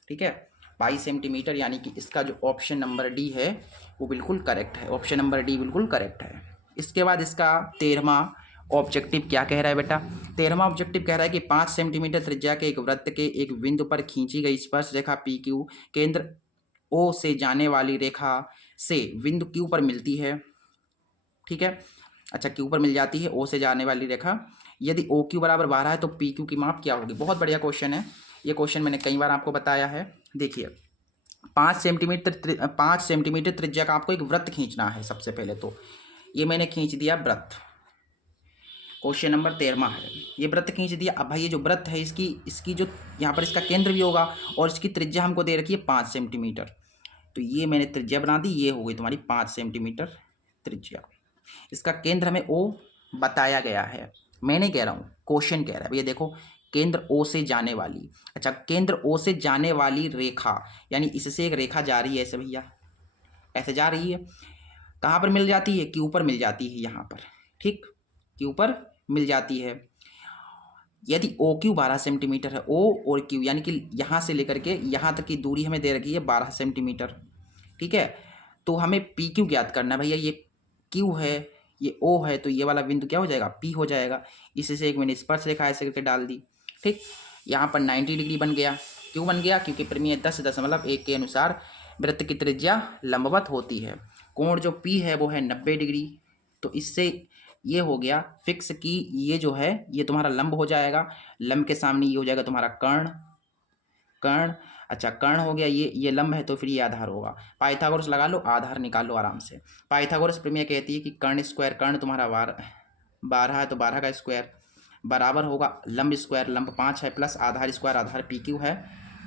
ठीक है। पाई सेंटीमीटर, यानी कि इसका जो ऑप्शन नंबर डी है वो बिल्कुल करेक्ट है, ऑप्शन नंबर डी बिल्कुल करेक्ट है। इसके बाद इसका 13वां ऑब्जेक्टिव क्या कह रहा है बेटा, 13वां ऑब्जेक्टिव कह रहा है कि 5 सेंटीमीटर त्रिज्या के एक वृत्त के एक बिंदु पर खींची गई स्पर्श रेखा पी क्यू केंद्र ओ से जाने वाली रेखा से बिंदु क्यू पर मिलती है, ठीक है। अच्छा, क्यू पर मिल जाती है, ओ से जाने वाली रेखा। यदि ओ क्यू बराबर 12 है तो पी क्यू की माप क्या होगी। बहुत बढ़िया क्वेश्चन है, ये क्वेश्चन मैंने कई बार आपको बताया है। देखिए 5 सेंटीमीटर त्रिज्या का आपको एक वृत्त खींचना है। सबसे पहले तो ये मैंने खींच दिया वृत्त, क्वेश्चन नंबर 13वां है, ये वृत्त खींच दिया। अब भाई ये जो वृत्त है इसकी जो यहाँ पर इसका केंद्र भी होगा और इसकी त्रिज्या हमको दे रखी है 5 सेंटीमीटर, तो ये मैंने त्रिज्या बना दी, ये हो गई तुम्हारी 5 सेंटीमीटर त्रिज्या। इसका केंद्र हमें ओ बताया गया है, मैं नहीं कह रहा हूँ, क्वेश्चन कह रहा है। भैया देखो केंद्र ओ से जाने वाली, अच्छा केंद्र ओ से जाने वाली रेखा, यानी इससे एक रेखा जा रही है ऐसे भैया, ऐसे जा रही है, कहाँ पर मिल जाती है, क्यू पर मिल जाती है, यहाँ पर, ठीक, क्यू पर मिल जाती है। यदि ओ क्यू 12 सेंटीमीटर है, ओ और क्यू यानी कि यहाँ से लेकर के यहाँ तक की दूरी हमें दे रखी है 12 सेंटीमीटर, ठीक है। तो हमें पी क्यू ज्ञात करना है भैया, ये क्यू है, ये ओ है, तो ये वाला बिंदु क्या हो जाएगा, पी हो जाएगा। इसी से एक मैंने स्पर्श रेखा ऐसे करके डाल दी, ठीक। यहाँ पर 90 डिग्री बन गया, क्यों बन गया, क्योंकि प्रमेय 10.1 के अनुसार वृत्त की त्रिज्या लंबवत होती है। कोण जो पी है वो है 90 डिग्री, तो इससे ये हो गया फिक्स कि ये जो है ये तुम्हारा लंब हो जाएगा, लंब के सामने ये हो जाएगा तुम्हारा कर्ण, कर्ण, अच्छा कर्ण हो गया, ये लंब है तो फिर ये आधार होगा। पाइथागोरस लगा लो, आधार निकाल लो आराम से। पाइथागोरस प्रमेय कहती है कि कर्ण स्क्वायर, कर्ण तुम्हारा 12 है तो 12 का स्क्वायर बराबर होगा लंब स्क्वायर, लंब 5 है, प्लस आधार स्क्वायर, आधार पी क्यू है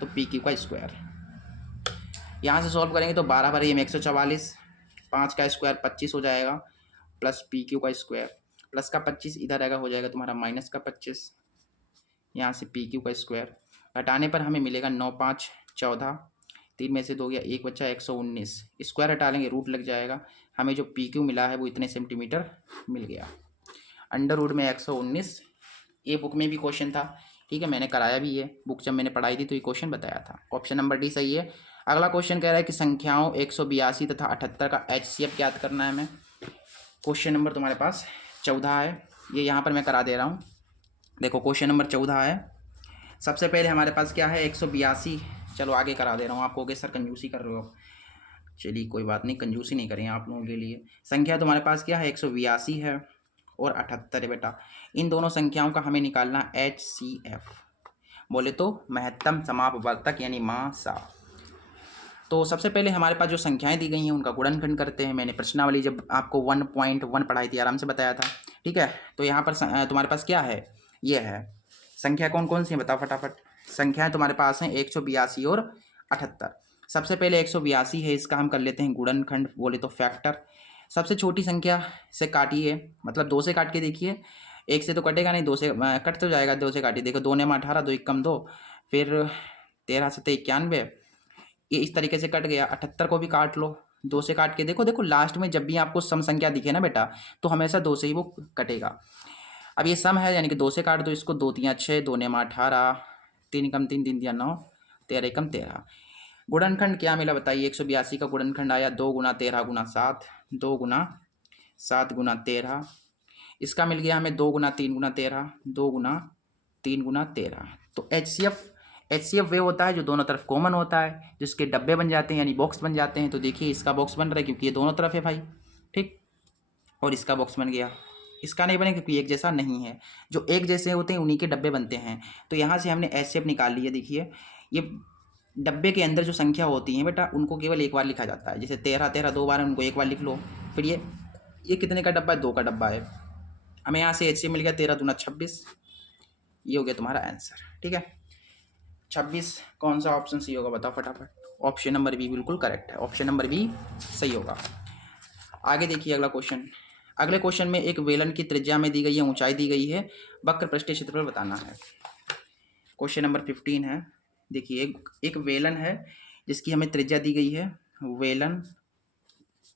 तो पी क्यू का स्क्वायर। यहाँ से सॉल्व करेंगे तो 12 बार 144, 5 का स्क्वायर 25 हो जाएगा, प्लस पी क्यू का स्क्वायर, प्लस का 25 इधर आएगा, हो जाएगा तुम्हारा माइनस का 25, यहाँ से पी क्यू का स्क्वायर हटाने पर हमें मिलेगा 9 5 14, 3 में से 2 गया, 1 बचा 119, स्क्वायर हटा लेंगे रूट लग जाएगा, हमें जो पी क्यू मिला है वो इतने सेंटीमीटर मिल गया। अंडर रूट में 119 ये बुक में भी क्वेश्चन था, ठीक है, मैंने कराया भी है, बुक जब मैंने पढ़ाई थी तो ये क्वेश्चन बताया था। ऑप्शन नंबर डी सही है। अगला क्वेश्चन कह रहा है कि संख्याओं 182 तथा 78 का HCF ज्ञात करना है हमें। क्वेश्चन नंबर तुम्हारे पास 14 है, ये यहाँ पर मैं करा दे रहा हूँ। देखो क्वेश्चन नंबर 14 है। सबसे पहले हमारे पास क्या है 182, चलो आगे करा दे रहा हूँ। आपको सर कंजूसी कर रहे हो, चलिए कोई बात नहीं, कंजूसी नहीं करें आप लोगों के लिए। संख्या तुम्हारे पास क्या है 182 है और 78 है बेटा। इन दोनों संख्याओं का हमें निकालना HCF, बोले तो महत्तम समापवर्तक यानी मां सा। तो सबसे पहले हमारे पास जो संख्याएं दी गई हैं उनका गुणनखंड करते हैं। मैंने प्रश्नावली जब आपको 1.1 पढ़ाई थी आराम से बताया था, ठीक है। तो यहाँ पर तुम्हारे पास क्या है, ये है संख्या कौन कौन सी है बताओ फटाफट। संख्याएं तुम्हारे पास हैं 182 और 78। सबसे पहले 182 है, इसका हम कर लेते हैं गुणनखंड, बोले तो फैक्टर। सबसे छोटी संख्या से काटिए, मतलब 2 से काट के देखिए, 1 से तो कटेगा नहीं, 2 से कट तो जाएगा, 2 से काटिए। देखो 2 ने 18, 2 1 2, फिर 13 7 91, ये इस तरीके से कट गया। 78 को भी काट लो, 2 से काट के देखो। देखो लास्ट में जब भी आपको सम संख्या दिखे ना बेटा, तो हमेशा 2 से ही वो कटेगा। अब ये सम है यानी कि 2 से काट दो इसको, 2 3 6, 2 ने 18, 3 कम 3 3 9, 13 कम 13। गुणनखंड क्या मिला बताइए। 182 का गुणनखंड आया 2 गुना 13 गुना 7, 2 गुना 7 गुना 13। इसका मिल गया हमें 2 गुना 3 गुना 13, 2 गुना 3 गुना 13। तो HCF वे होता है जो दोनों तरफ कॉमन होता है, जिसके डब्बे बन जाते हैं यानी बॉक्स बन जाते हैं। तो देखिए इसका बॉक्स बन रहा है क्योंकि ये दोनों तरफ है भाई, ठीक, और इसका बॉक्स बन गया। इसका नहीं बने क्योंकि एक जैसा नहीं है, जो एक जैसे होते हैं उन्हीं के डब्बे बनते हैं। तो यहाँ से हमने HCF निकाल लिया। देखिए ये डब्बे के अंदर जो संख्या होती है बेटा उनको केवल एक बार लिखा जाता है। जैसे 13 13 2 बार है, उनको एक बार लिख लो। फिर ये कितने का डब्बा है, 2 का डब्बा है। हमें यहाँ से HCF मिल गया 13 दूना 26, ये हो गया तुम्हारा आंसर, ठीक है। 26 कौन सा ऑप्शन सही होगा बताओ फटाफट। ऑप्शन नंबर बी बिल्कुल करेक्ट है, ऑप्शन नंबर बी सही होगा। आगे देखिए अगला क्वेश्चन। अगले क्वेश्चन में एक वेलन की त्रिज्या में दी गई है, ऊंचाई दी गई है, वक्र पृष्ठीय क्षेत्रफल बताना है। क्वेश्चन नंबर 15 है। देखिए एक वेलन है जिसकी हमें त्रिज्या दी गई है। वेलन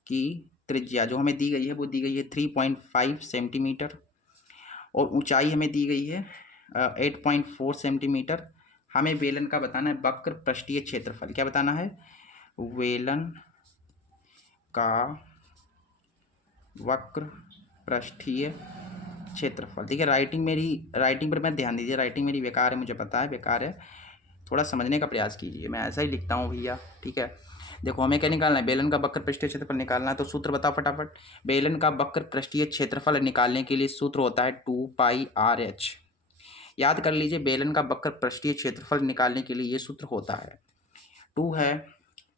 की त्रिज्या जो हमें दी गई है वो दी गई है 3.5 सेंटीमीटर, और ऊंचाई हमें दी गई है 8.4 सेंटीमीटर। हमें वेलन का बताना है वक्र पृष्ठीय क्षेत्रफल। क्या बताना है, वेलन का वक्र पृष्ठीय क्षेत्रफल। देखिए राइटिंग पर मैं ध्यान दीजिए, राइटिंग मेरी बेकार है, मुझे पता है बेकार है, थोड़ा समझने का प्रयास कीजिए, मैं ऐसा ही लिखता हूँ भैया, ठीक है। देखो हमें क्या निकालना है, बेलन का वक्र पृष्ठीय क्षेत्रफल निकालना है। तो सूत्र बताओ फटाफट। बेलन का वक्र पृष्ठीय क्षेत्रफल निकालने के लिए सूत्र होता है 2πRh। याद कर लीजिए, बेलन का वक्र पृष्ठीय क्षेत्रफल निकालने के लिए ये सूत्र होता है। 2 है,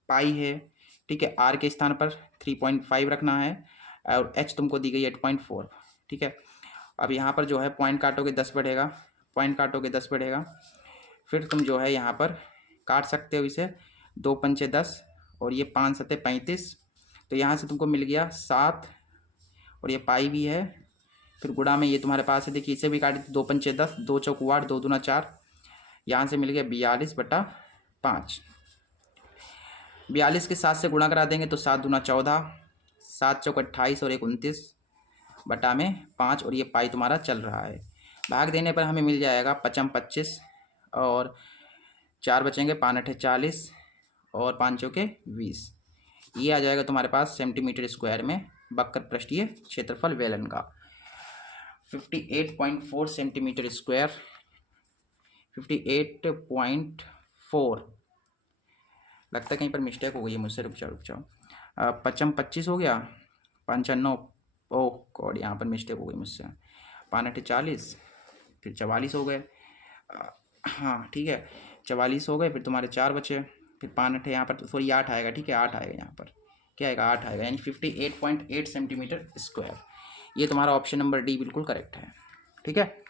पाई है, ठीक है, आर के स्थान पर 3.5 रखना है, और एच तुमको दी गई 8.4, ठीक है। अब यहाँ पर जो है पॉइंट काटोगे 10 बढ़ेगा, पॉइंट काटोगे 10 बढ़ेगा। फिर तुम जो है यहाँ पर काट सकते हो इसे, 2 पंचे 10 और ये 5 सत्ते 35। तो यहाँ से तुमको मिल गया 7, और ये पाई भी है, फिर गुणा में ये तुम्हारे पास है। देखिए इसे भी काट, 2 पंचे 10, 2 चौक 8, 2 दूना 4, यहाँ से मिल गया 42/5। 42 के 7 से गुणा करा देंगे तो 7 दूना 14, 7 चौक 28 और 1 29/5, और ये पाई तुम्हारा चल रहा है। भाग देने पर हमें मिल जाएगा 5 25, और 4 बचेंगे, 5 8 40, और 5 चौके 20। ये आ जाएगा तुम्हारे पास सेंटीमीटर स्क्वायर में वक्र पृष्ठीय क्षेत्रफल वेलन का 58.4 सेंटीमीटर स्क्वायर, 58.4। लगता है कहीं पर मिस्टेक हो गई है मुझसे, रुक जाओ 5 25 हो गया, 5 9, ओह गॉड यहाँ पर मिस्टेक हो गई मुझसे, 5 8 40, फिर 44 हो गए। हाँ ठीक है, 44 हो गए, फिर तुम्हारे 4 बचे, फिर 5 8 यहाँ पर तो सॉरी 8 आएगा, ठीक है 8 आएगा यहाँ पर, क्या आएगा 8 आएगा, यानी 58.8 सेंटीमीटर स्क्वायर। ये तुम्हारा ऑप्शन नंबर डी बिल्कुल करेक्ट है, ठीक है।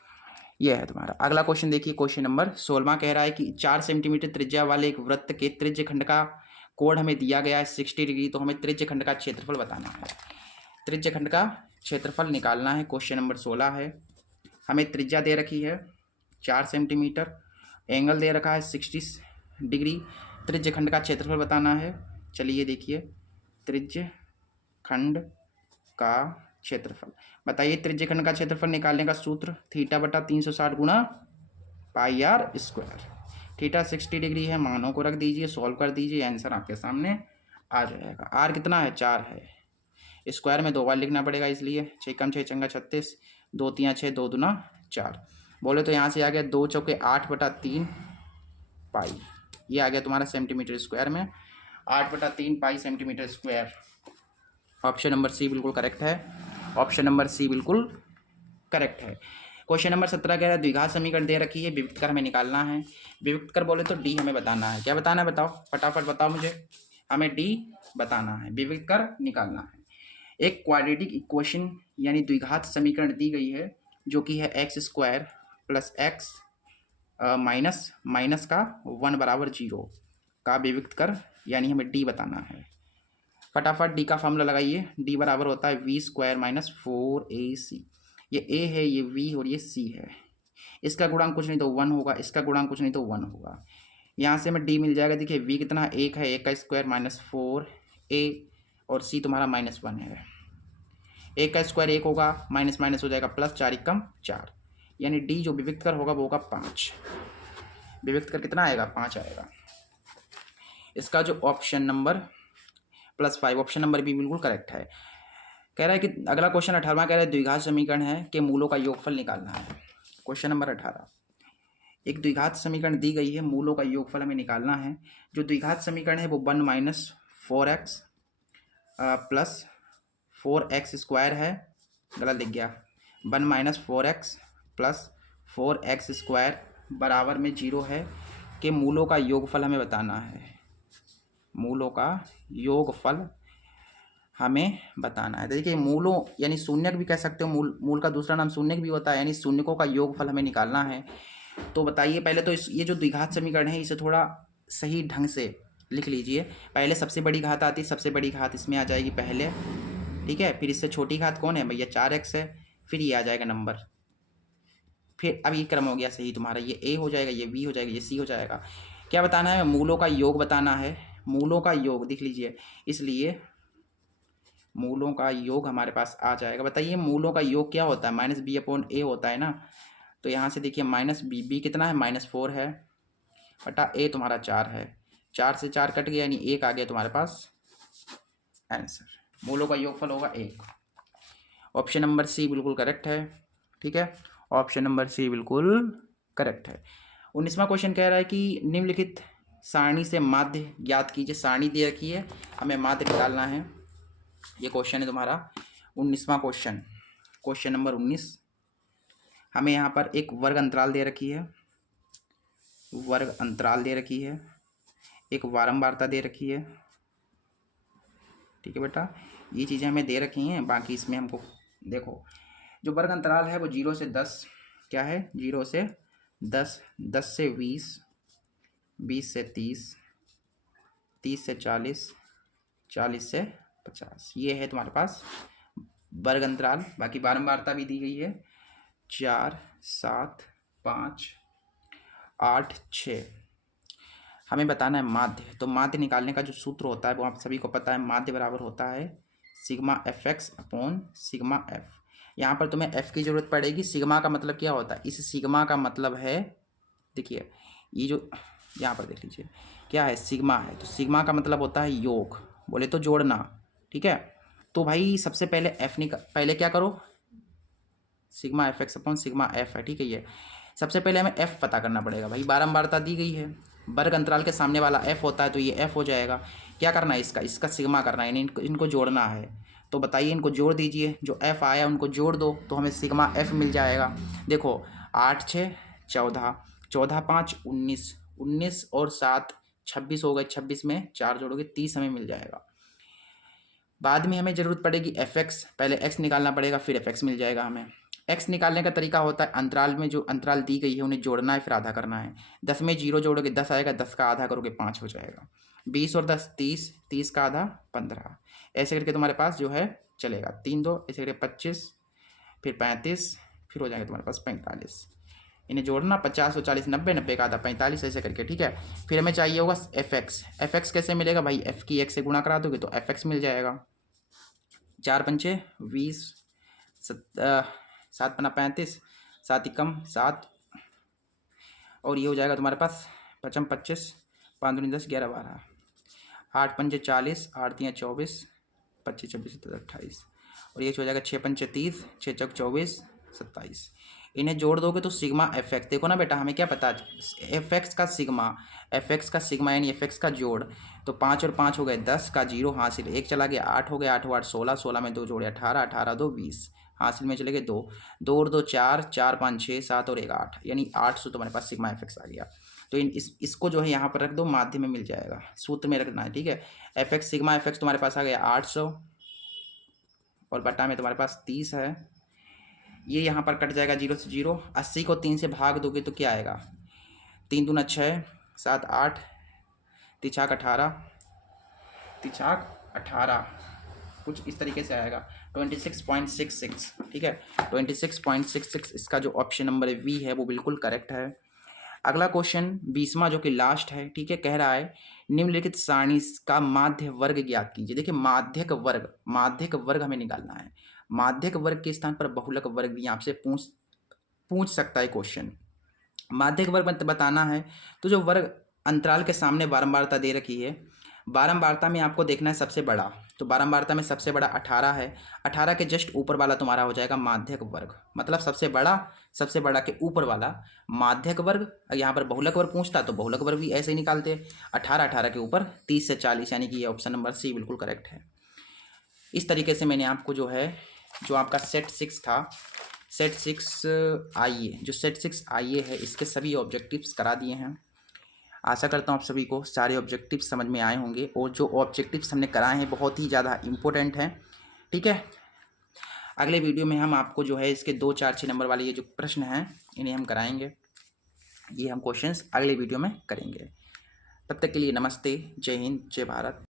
ये है तुम्हारा। अगला क्वेश्चन देखिए, क्वेश्चन नंबर 16 कह रहा है कि 4 सेंटीमीटर त्रिज्या वाले एक वृत्त के त्रिज्य खंड का कोण हमें दिया गया है 60 डिग्री। तो हमें त्रिज्य खंड का क्षेत्रफल बताना है, त्रिज्य खंड का क्षेत्रफल निकालना है। क्वेश्चन नंबर 16 है, हमें त्रिज्या दे रखी है 4 सेंटीमीटर, एंगल दे रखा है 60 डिग्री, त्रिज्य खंड का क्षेत्रफल बताना है। चलिए देखिए, त्रिज्य खंड का क्षेत्रफल। बताइए त्रिज्यखंड का क्षेत्रफल निकालने का सूत्र थीटा बटा 360 गुणा पाई आर स्क्वायर। थीटा 60 डिग्री है, मानों को रख दीजिए, सॉल्व कर दीजिए, आंसर आपके सामने आ जाएगा। आर कितना है? 4 है, स्क्वायर में 2 बार लिखना पड़ेगा, इसलिए 6 कम 6 चंगा 36, 2 तियाँ 6, 2 दूना 4। बोले तो यहाँ से आ गया 2 चौके 8 बटा 3 पाई, ये आ गया तुम्हारा सेंटीमीटर स्क्वायर में, 8 बटा 3 pi centimetre square. Option number C बिल्कुल करेक्ट है, ऑप्शन नंबर सी बिल्कुल करेक्ट है। क्वेश्चन नंबर 17 कह रहा है द्विघात समीकरण दे रखी है, विविक्त कर हमें निकालना है। विविक्त कर बोले तो डी हमें बताना है। क्या बताना है बताओ, फटाफट बताओ मुझे। हमें डी बताना है, विविक्त कर निकालना है। एक क्वाड्रेटिक इक्वेशन यानी द्विघात समीकरण दी गई है, जो कि है x square plus x minus minus का 1 बराबर 0 का विविक्त कर, यानी हमें डी बताना है। फटाफट डी का फॉर्मूला लगाइए। डी बराबर होता है वी स्क्वायर माइनस 4ac। ये ए है, ये वी और ये सी है। इसका गुणांक कुछ नहीं तो 1 होगा, इसका गुणांक कुछ नहीं तो 1 होगा। यहाँ से हमें डी मिल जाएगा। देखिए वी कितना 1 है, 1 का स्क्वायर माइनस 4a और सी तुम्हारा -1 है। 1 का स्क्वायर 1 होगा, माइनस माइनस हो जाएगा प्लस, 4 एकम 4, यानी डी जो विविक्त कर होगा वो होगा 5। विविक्त कर कितना आएगा? 5 आएगा। इसका जो option number +5, option number B बिल्कुल करेक्ट है। कह रहा है कि अगला क्वेश्चन 18वां कह रहा है द्विघात समीकरण है कि मूलों का योगफल निकालना है। क्वेश्चन नंबर 18, एक द्विघात समीकरण दी गई है, मूलों का योगफल हमें निकालना है। जो द्विघात समीकरण है वो 1 minus 4x plus 4x square है, गलत लिख गया, 1 minus 4x plus 4x square बराबर में 0 है कि मूलों का योगफल हमें बताना है। मूलों का योगफल हमें बताना है। देखिए मूलों यानी शून्यक भी कह सकते हो, मूल का दूसरा नाम शून्यक भी होता है, यानी शून्यकों का योगफल हमें निकालना है। तो बताइए पहले तो ये जो द्विघात समीकरण है इसे थोड़ा सही ढंग से लिख लीजिए। पहले सबसे बड़ी घात आती है, सबसे बड़ी घात इसमें आ जाएगी पहले, ठीक है। फिर इससे छोटी घात कौन है भैया? 4x है। फिर ये आ जाएगा नंबर, फिर अब ये क्रम हो गया सही तुम्हारा, ये a हो जाएगा, ये b हो जाएगा, ये c हो जाएगा। क्या बताना है? मूलों का योग बताना है। मूलों का योग दिख लीजिए, इसलिए मूलों का योग हमारे पास आ जाएगा। बताइए मूलों का योग क्या होता है? -b/a होता है ना। तो यहाँ से देखिए -b कितना है? -4 है बटा a तुम्हारा 4 है, 4 से 4 कट गया, यानी 1 आ गया तुम्हारे पास आंसर। मूलों का योगफल होगा 1। ऑप्शन नंबर सी बिल्कुल करेक्ट है, ठीक है। ऑप्शन नंबर सी बिल्कुल करेक्ट है। 19वां क्वेश्चन कह रहा है कि निम्नलिखित सारणी से माध्य ज्ञात कीजिए। सारणी दे रखी है, हमें माध्य निकालना है। ये क्वेश्चन है तुम्हारा 19वां क्वेश्चन, क्वेश्चन नंबर 19। हमें यहाँ पर एक वर्ग अंतराल दे रखी है, वर्ग अंतराल दे रखी है, एक वारंवारता दे रखी है, ठीक है बेटा। ये चीज़ें हमें दे रखी हैं, बाकी इसमें हमको देखो जो वर्ग अंतराल है वो 0 से 10, क्या है? 0 से 10, 10 से 20, 20 से 30, 30 से 40, 40 से 50, ये है तुम्हारे पास वर्ग अंतराल। बाकी बारंबारता भी दी गई है 4, 7, 5, 8, 6। हमें बताना है माध्य। तो माध्य निकालने का जो सूत्र होता है वो आप सभी को पता है, माध्य बराबर होता है sigma fx upon sigma f। यहाँ पर तुम्हें f की जरूरत पड़ेगी। सिग्मा का मतलब क्या होता है? इस सिग्मा का मतलब है, देखिए ये जो यहाँ पर देख लीजिए क्या है, सिग्मा है। तो सिग्मा का मतलब होता है योग, बोले तो जोड़ना, ठीक है। तो भाई सबसे पहले पहले क्या करो, sigma fx upon sigma f है, ठीक है। ये सबसे पहले हमें f पता करना पड़ेगा। भाई बारंबारता दी गई है, वर्ग अंतराल के सामने वाला f होता है, तो ये f हो जाएगा। क्या करना है? इसका सिग्मा करना है, यानी इनको जोड़ना है। तो बताइए इनको जोड़ दीजिए, जो f आया उनको जोड़ दो तो हमें सिग्मा f मिल जाएगा। देखो 8 6 14, 14 5 19, 19 और 7 26 हो गए, 26 में 4 जोड़ोगे 30 हमें मिल जाएगा। बाद में हमें ज़रूरत पड़ेगी fx, पहले x निकालना पड़ेगा, फिर fx मिल जाएगा हमें। x निकालने का तरीका होता है अंतराल में जो अंतराल दी गई है उन्हें जोड़ना है, फिर आधा करना है। 10 में 0 जोड़ोगे 10 आएगा, 10 का आधा करोगे 5 हो जाएगा। 20 और 10 30, 30 का आधा 15, ऐसे करके तुम्हारे पास जो है चलेगा। 3 2 ऐसे करके 25, फिर 35, फिर हो जाएगा तुम्हारे पास 45। इन्हें जोड़ना 50 और 40 90, 90 का आधा 45, ऐसे करके, ठीक है। फिर हमें चाहिए होगा fx कैसे मिलेगा भाई? f की x से गुणा करा दोगे तो fx मिल जाएगा। 4 पंचे 20, 7 पन्ना 35, 7 एकम 7, और ये हो जाएगा तुम्हारे पास 55 25, 5 दूनी 10, 11 12, 8 पंजे 40, 8 तियाँ 24, 25 26 27 28, और ये हो जाएगा 6 पंचे 30, 6 चौक 24 27। इन्हें जोड़ दोगे तो सिग्मा एफ एक्स, देखो ना बेटा हमें क्या पता, एफ एक्स का सिग्मा यानी एफ एक्स का जोड़, तो 5 और 5 हो गए 10 का 0 हासिल, 1 चला गया 8 हो गया, 8 8 16, 16 में 2 जोड़े 18, 18 2 20, हासिल में चले गए 2, 2 और 2 4, 4 5 6 7 और 1 8, यानी 800 तुम्हारे पास सिग्मा एफ एक्स आ गया। तो इसको जो है यहाँ पर रख दो, माध्य में मिल जाएगा, सूत्र में रखना है, ठीक है। F x sigma F x तुम्हारे पास आ गया 800, और बटा में तुम्हारे पास 30 है, ये यहाँ पर कट जाएगा 0 से 0, 80 को 3 से भाग दोगे तो क्या आएगा, 3 दूना 6, 7 8, तिछाक 18, तिछाक 18, कुछ इस तरीके से आएगा 26.66, ठीक है। 26.66 इसका जो ऑप्शन नंबर वी है वो बिल्कुल करेक्ट है। अगला क्वेश्चन 20वां जो कि लास्ट है, ठीक है, कह रहा है निम्नलिखित सारणी का माध्य वर्ग ज्ञात कीजिए। देखिए माध्यक वर्ग हमें निकालना है, माध्यक वर्ग के स्थान पर बहुलक वर्ग भी आपसे पूछ सकता है क्वेश्चन। माध्यक वर्ग बताना है तो जो वर्ग अंतराल के सामने बारंबारता दे रखी है, बारंबारता में आपको देखना है सबसे बड़ा, तो बारंबारता में सबसे बड़ा 18 है, 18 के जस्ट ऊपर वाला तुम्हारा हो जाएगा माध्यक वर्ग, मतलब सबसे बड़ा के ऊपर वाला माध्यक वर्ग। यहाँ पर बहुलक वर्ग पूछता तो बहुलक वर्ग भी ऐसे ही निकालते, 18 18 के ऊपर 30 से 40, यानी कि ये ऑप्शन नंबर सी बिल्कुल करेक्ट है। इस तरीके से मैंने आपको जो है, जो आपका सेट 6 था, सेट 6 आइए, जो सेट 6 आइए है, इसके सभी ऑब्जेक्टिव्स करा दिए हैं। आशा करता हूँ आप सभी को सारे ऑब्जेक्टिव्स समझ में आए होंगे, और जो ऑब्जेक्टिव्स हमने कराए हैं बहुत ही ज़्यादा इम्पोर्टेंट हैं, ठीक है। अगले वीडियो में हम आपको जो है इसके 2 4 6 नंबर वाले ये जो प्रश्न हैं इन्हें हम कराएंगे, ये हम क्वेश्चंस अगले वीडियो में करेंगे। तब तक के लिए नमस्ते, जय हिंद, जय भारत।